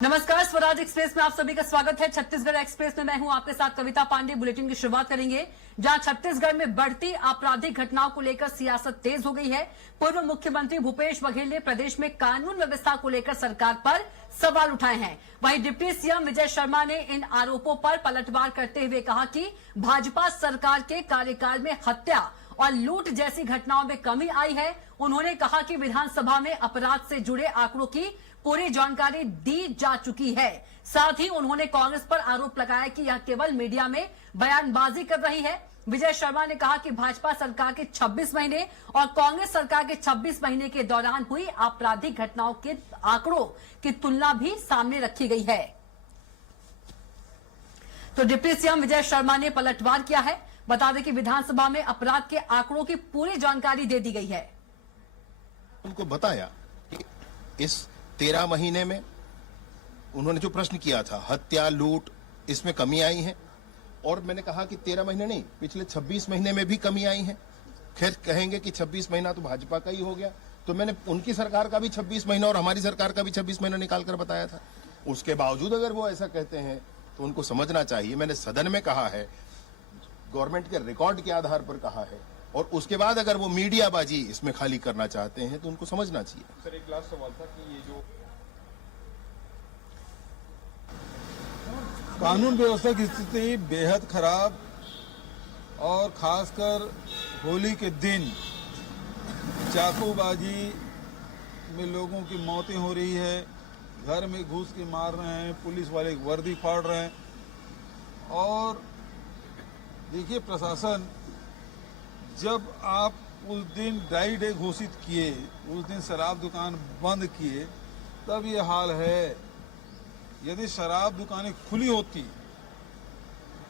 नमस्कार, स्वराज एक्सप्रेस में आप सभी का स्वागत है। छत्तीसगढ़ एक्सप्रेस में मैं हूं आपके साथ कविता पांडे। बुलेटिन की शुरुआत करेंगे जहां छत्तीसगढ़ में बढ़ती आपराधिक घटनाओं को लेकर सियासत तेज हो गई है। पूर्व मुख्यमंत्री भूपेश बघेल ने प्रदेश में कानून व्यवस्था को लेकर सरकार पर सवाल उठाए हैं। वहीं डिप्टी सीएम विजय शर्मा ने इन आरोपों पर पलटवार करते हुए कहा कि भाजपा सरकार के कार्यकाल में हत्या और लूट जैसी घटनाओं में कमी आई है। उन्होंने कहा कि विधानसभा में अपराध से जुड़े आंकड़ों की पूरी जानकारी दी जा चुकी है। साथ ही उन्होंने कांग्रेस पर आरोप लगाया कि यह केवल मीडिया में बयानबाजी कर रही है। विजय शर्मा ने कहा कि भाजपा सरकार के 26 महीने और कांग्रेस सरकार के 26 महीने के दौरान हुई आपराधिक घटनाओं के आंकड़ों की तुलना भी सामने रखी गई है। तो डिप्टी सीएम विजय शर्मा ने पलटवार किया है। बता दें कि विधानसभा में अपराध के आंकड़ों की पूरी जानकारी दे दी गई है। उनको बताया कि इस 13 महीने में उन्होंने जो प्रश्न किया था हत्या लूट इसमें कमी आई है, और मैंने कहा कि 13 महीने नहीं, पिछले 26 महीने में भी कमी आई है। खैर कहेंगे कि 26 महीना तो भाजपा का ही हो गया, तो मैंने उनकी सरकार का भी 26 महीना और हमारी सरकार का भी 26 महीना निकालकर बताया था। उसके बावजूद अगर वो ऐसा कहते हैं तो उनको समझना चाहिए। मैंने सदन में कहा है, गवर्नमेंट के रिकॉर्ड के आधार पर कहा है, और उसके बाद अगर वो मीडियाबाजी इसमें खाली करना चाहते हैं तो उनको समझना चाहिए। सर एक लास्ट सवाल था कि ये जो कानून व्यवस्था की स्थिति बेहद खराब, और खासकर होली के दिन चाकूबाजी में लोगों की मौतें हो रही है, घर में घुस के मार रहे हैं, पुलिस वाले वर्दी फाड़ रहे हैं। और देखिए, प्रशासन जब आप उस दिन ड्राई डे घोषित किए, उस दिन शराब दुकान बंद किए, तब ये हाल है। यदि शराब दुकानें खुली होती,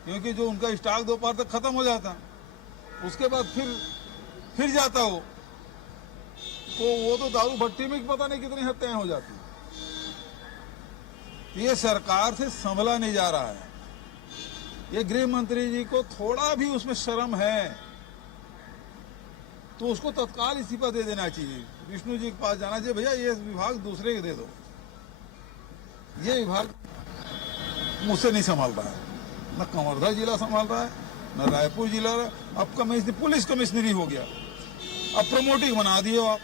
क्योंकि जो उनका स्टॉक दोपहर तक खत्म हो जाता, उसके बाद फिर जाता हो, तो वो तो दारू भट्टी में पता नहीं कितनी हत्याएं हो जाती। ये सरकार से संभला नहीं जा रहा है। ये गृह मंत्री जी को थोड़ा भी उसमें शर्म है तो उसको तत्काल इस्तीफा दे देना चाहिए। विष्णु जी के पास जाना चाहिए, भैया ये विभाग दूसरे को दे दो, ये विभाग मुझसे नहीं संभाल रहा है। न कवर्धा जिला संभाल रहा है, न रायपुर जिला। अब कमिश्नर, पुलिस कमिश्नरी हो गया, अब प्रमोटिंग बना दिए आप।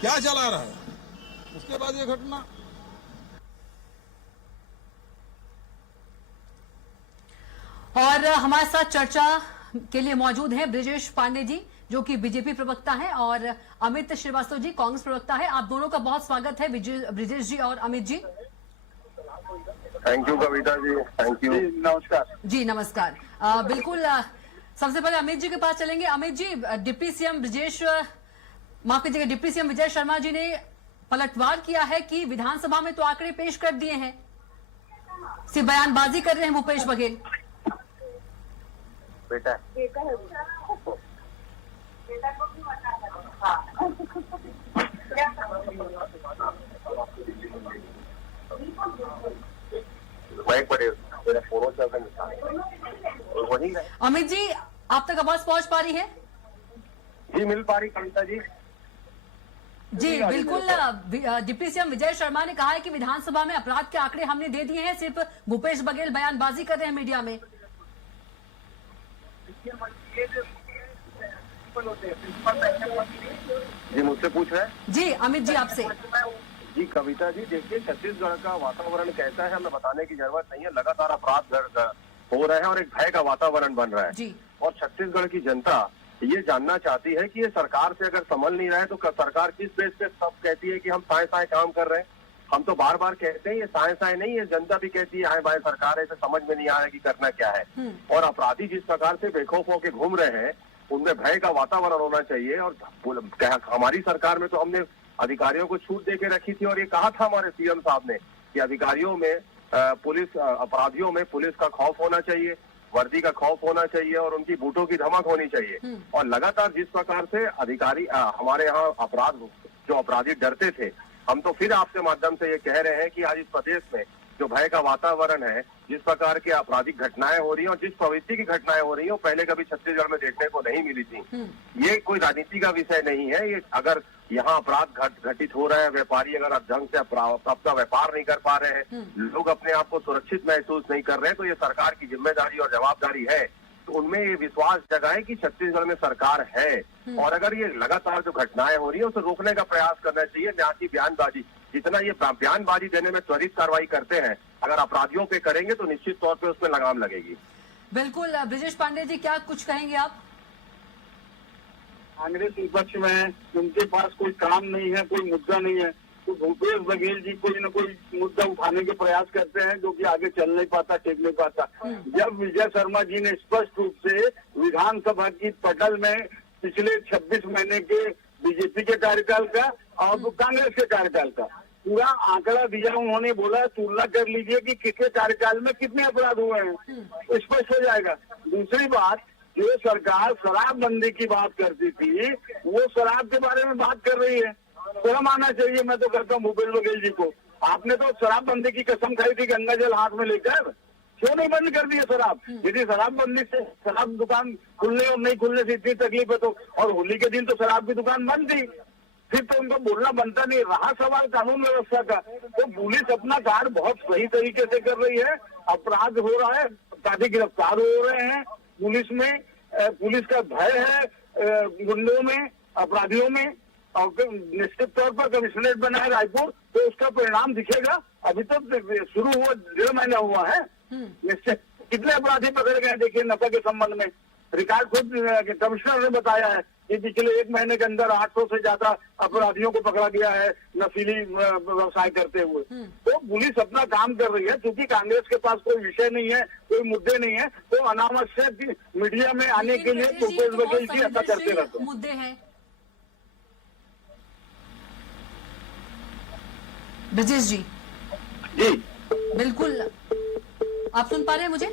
क्या चला रहा है? उसके बाद ये घटना। और हमारे साथ चर्चा के लिए मौजूद हैं ब्रिजेश पांडे जी, जो कि बीजेपी प्रवक्ता हैं, और अमित श्रीवास्तव जी, कांग्रेस प्रवक्ता है। आप दोनों का बहुत स्वागत है, ब्रिजेश जी और Amit ji. Thank you Kavita ji, thank you. नमस्कार जी नमस्कार। बिल्कुल, सबसे पहले अमित जी के पास चलेंगे। Amit ji, deputy CM deputy CM Vijay Sharma ji ने पलटवार किया है कि विधानसभा में तो आंकड़े पेश कर दिए हैं, सिर्फ बयानबाजी कर रहे हैं भूपेश बघेल। बेटा अमित जी, आप तक आवाज पहुंच पा रही है? जी मिल पा रही कविता जी। जी बिल्कुल। डिप्टी सीएम विजय शर्मा ने कहा है कि विधानसभा में अपराध के आंकड़े हमने दे दिए हैं, सिर्फ भूपेश बघेल बयानबाजी कर रहे हैं मीडिया में। जी मुझसे पूछ रहे हैं? जी अमित जी, आपसे। जी कविता जी, देखिए छत्तीसगढ़ का वातावरण कैसा है हमें बताने की जरूरत नहीं है। लगातार अपराध हो रहे हैं और एक भय का वातावरण बन रहा है जी। और छत्तीसगढ़ की जनता ये जानना चाहती है कि ये सरकार से अगर संभल नहीं रहा है तो सरकार किस बेस पे सब कहती है कि हम साए साए काम कर रहे हैं। हम तो बार बार कहते हैं ये साए साए नहीं है, जनता भी कहती है हाय भाई सरकार है, इसे समझ में नहीं आ रहा है कि करना क्या है। और अपराधी जिस प्रकार से बेखौफ होकर घूम रहे हैं, उनमें भय का वातावरण होना चाहिए। और हमारी सरकार में तो हमने अधिकारियों को छूट दे के रखी थी, और ये कहा था हमारे सीएम साहब ने कि अधिकारियों में पुलिस अपराधियों में पुलिस का खौफ होना चाहिए, वर्दी का खौफ होना चाहिए, और उनकी बूटों की धमक होनी चाहिए। और लगातार जिस प्रकार से अधिकारी हमारे यहाँ अपराधी डरते थे, हम तो फिर आपके माध्यम से ये कह रहे हैं कि आज इस प्रदेश में जो भय का वातावरण है, जिस प्रकार की आपराधिक घटनाएं हो रही हैं और जिस प्रवृत्ति की घटनाएं हो रही हैं, वो पहले कभी छत्तीसगढ़ में देखने को नहीं मिली थी। ये कोई राजनीति का विषय नहीं है। ये अगर यहाँ अपराध घटित हो रहे हैं, व्यापारी अगर ढंग से अपना व्यापार नहीं कर पा रहे हैं, लोग अपने आप को सुरक्षित महसूस नहीं कर रहे हैं, तो ये सरकार की जिम्मेदारी और जवाबदारी है तो उनमें ये विश्वास जगाए कि छत्तीसगढ़ में सरकार है। और अगर ये लगातार जो घटनाएं हो रही है उसे रोकने का प्रयास करना चाहिए। ना कि बयानबाजी, जितना ये बयानबाजी देने में त्वरित कार्रवाई करते हैं, अगर अपराधियों पे करेंगे तो निश्चित तौर पे उसमें लगाम लगेगी। बिल्कुल। ब्रिजेश पांडे जी, क्या कुछ कहेंगे आप? कांग्रेस विपक्ष में है, उनके पास कोई काम नहीं है, कोई मुद्दा नहीं है, तो भूपेश बघेल जी कोई न कोई मुद्दा उठाने के प्रयास करते हैं जो कि आगे चल नहीं पाता, टिक नहीं पाता। जब विजय शर्मा जी ने स्पष्ट रूप से विधानसभा की पटल में पिछले 26 महीने के बीजेपी के कार्यकाल का और कांग्रेस के कार्यकाल का पूरा आंकड़ा दिया, उन्होंने बोला तुलना कर लीजिए कि किसके कार्यकाल में कितने अपराध हुए हैं, स्पष्ट हो जाएगा। दूसरी बात, जो सरकार शराबबंदी की बात करती थी वो शराब के बारे में बात कर रही है, शर्म आना चाहिए। मैं तो कहता हूँ भूपेश बघेल जी को, आपने तो शराबबंदी की कसम खाई थी गंगा जल हाथ में लेकर, क्यों नहीं बंद कर दिया शराब? यदि शराबबंदी से शराब दुकान खुलने और नहीं खुलने से इतनी तकलीफ है तो, और होली के दिन तो शराब की दुकान बंद थी, फिर तो उनको बोलना बनता नहीं। रहा सवाल कानून व्यवस्था का, तो पुलिस अपना कार्य बहुत सही तरीके से कर रही है, अपराध हो रहा है, अपराधी गिरफ्तार हो रहे हैं, पुलिस का भय है गुंडों में, अपराधियों में, और निश्चित तौर पर कमिश्नरेट बना है रायपुर, तो उसका परिणाम दिखेगा। अभी तो शुरू हुआ 1.5 महीना हुआ है, निश्चित कितने अपराधी पकड़े गए देखिए नशा के संबंध में। रिकॉर्ड खुद कमिश्नर ने बताया है कि पिछले 1 महीने के अंदर 800 से ज्यादा अपराधियों को पकड़ा गया है नशीली व्यवसाय करते हुए। तो पुलिस अपना काम कर रही है, क्योंकि कांग्रेस के पास कोई विषय नहीं है, कोई मुद्दे नहीं है, तो अनावश्यक मीडिया में आने के लिए भूपेश बघेल जी ऐसा करते रहते हैं। मुद्दे हैं ब्रिजेश जी। जी बिल्कुल, आप सुन पा रहे हैं मुझे?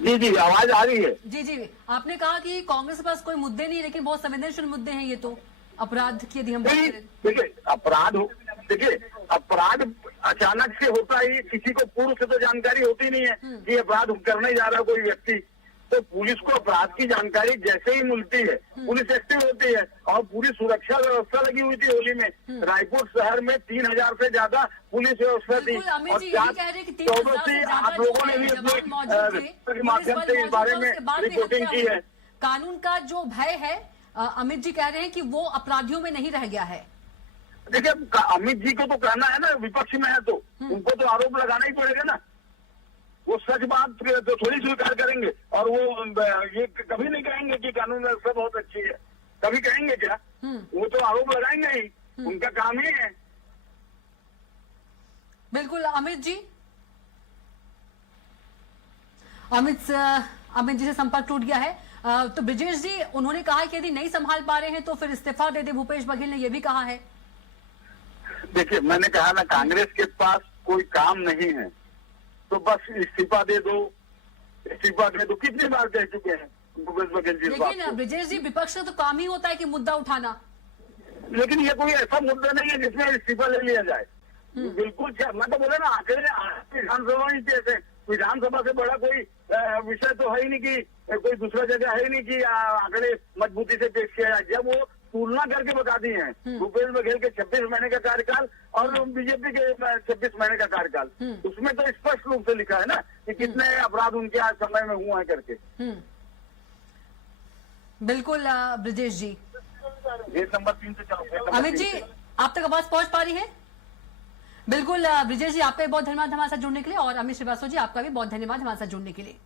जी जी, आवाज आ रही है। जी जी, आपने कहा कि कांग्रेस के पास कोई मुद्दे नहीं, लेकिन बहुत संवेदनशील मुद्दे हैं ये तो, अपराध की यदि हम बात करें। देखिए अपराध अचानक से होता ही, किसी को पूर्व से तो जानकारी होती नहीं है कि अपराध करने जा रहा कोई व्यक्ति, तो पुलिस को अपराध की जानकारी जैसे ही मिलती है पुलिस एक्टिव होती है, और पूरी सुरक्षा व्यवस्था लगी हुई थी होली में। रायपुर शहर में 3000 से ज्यादा पुलिस व्यवस्था थी, बिल्कुल, अमित और जी यही कह रहे हैं कि 3000 से ज्यादा आप लोगों ने भी अपने के माध्यम से इस बारे में रिपोर्टिंग की है। कानून का जो भय है, अमित जी कह रहे हैं कि वो अपराधियों में नहीं रह गया है। देखिए, अमित जी को तो कहना है ना, विपक्ष में है तो उनको तो आरोप लगाना ही पड़ेगा ना। वो सच बात तो थोड़ी स्वीकार करेंगे, और वो ये कभी नहीं कहेंगे कि कानून व्यवस्था बहुत अच्छी है, कभी कहेंगे क्या? वो तो आरोप लगाएंगे ही, उनका काम ही है। बिल्कुल अमित जी, अमित जी से संपर्क टूट गया है। तो ब्रिजेश जी, उन्होंने कहा कि यदि नहीं संभाल पा रहे हैं तो फिर इस्तीफा दे दे, भूपेश बघेल ने यह भी कहा है। देखिए, मैंने कहा ना, कांग्रेस के पास कोई काम नहीं है तो बस इस्तीफा दे दो, इस्तीफा दे दो, कितनी बार कह चुके हैं भूपेश बघेल जी। लेकिन ब्रिजेश जी, विपक्ष का तो काम ही होता है कि मुद्दा उठाना। लेकिन ये कोई ऐसा मुद्दा नहीं है जिसमें इस्तीफा ले लिया जाए। बिल्कुल, मैं तो बोले ना, आखिर विधानसभा ही कैसे, विधानसभा से बड़ा कोई विषय तो है ही नहीं कि कोई दूसरा जगह है ही नहीं कि आंकड़े मजबूती से पेश किया जाए। जब वो तुलना करके बता दी है भूपेश बघेल के 26 महीने का कार्यकाल और बीजेपी के 26 महीने का कार्यकाल, उसमें तो स्पष्ट रूप से लिखा है ना कि कितने अपराध उनके आज समय में हुए हैं करके। बिल्कुल ब्रिजेश जी। गेट नंबर 3 से चलो। अमित जी, आप तक आवाज पहुंच पा रही है? बिल्कुल ब्रिजेश जी, आपका भी बहुत धन्यवाद हमारे साथ जुड़ने के लिए, और अमित श्रीवास्तव जी, आपका भी बहुत धन्यवाद हमारे साथ जुड़ने के लिए।